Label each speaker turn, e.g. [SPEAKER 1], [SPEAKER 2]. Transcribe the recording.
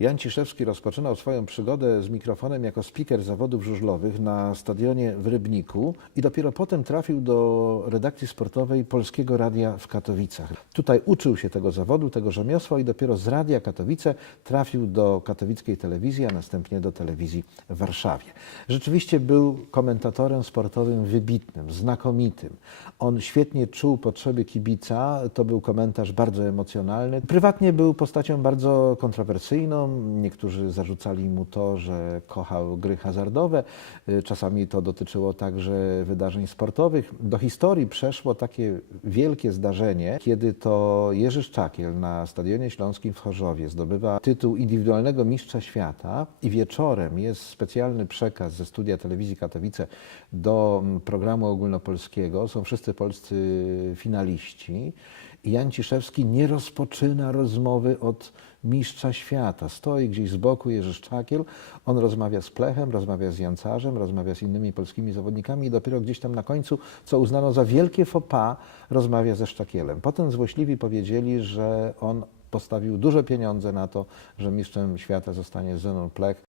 [SPEAKER 1] Jan Ciszewski rozpoczynał swoją przygodę z mikrofonem jako speaker zawodów żużlowych na stadionie w Rybniku i dopiero potem trafił do redakcji sportowej Polskiego Radia w Katowicach. Tutaj uczył się tego zawodu, tego rzemiosła i dopiero z Radia Katowice trafił do katowickiej telewizji, a następnie do telewizji w Warszawie. Rzeczywiście był komentatorem sportowym wybitnym, znakomitym. On świetnie czuł potrzeby kibica, to był komentarz bardzo emocjonalny. Prywatnie był postacią bardzo kontrowersyjną. Niektórzy zarzucali mu to, że kochał gry hazardowe. Y, Czasami to dotyczyło także wydarzeń sportowych. Do historii przeszło takie wielkie zdarzenie, kiedy to Jerzy Szczakiel na Stadionie Śląskim w Chorzowie zdobywa tytuł indywidualnego mistrza świata i wieczorem jest specjalny przekaz ze studia telewizji Katowice do mm, programu ogólnopolskiego. Są wszyscy polscy finaliści. I Jan Ciszewski nie rozpoczyna rozmowy od mistrza świata. Stoi gdzieś z boku Jerzy Szczakiel, on rozmawia z Plechem, rozmawia z Jancarzem, rozmawia z innymi polskimi zawodnikami i dopiero gdzieś tam na końcu, co uznano za wielkie faux pas, rozmawia ze Szczakielem. Potem złośliwi powiedzieli, że on postawił duże pieniądze na to, że mistrzem świata zostanie Zenon Plech.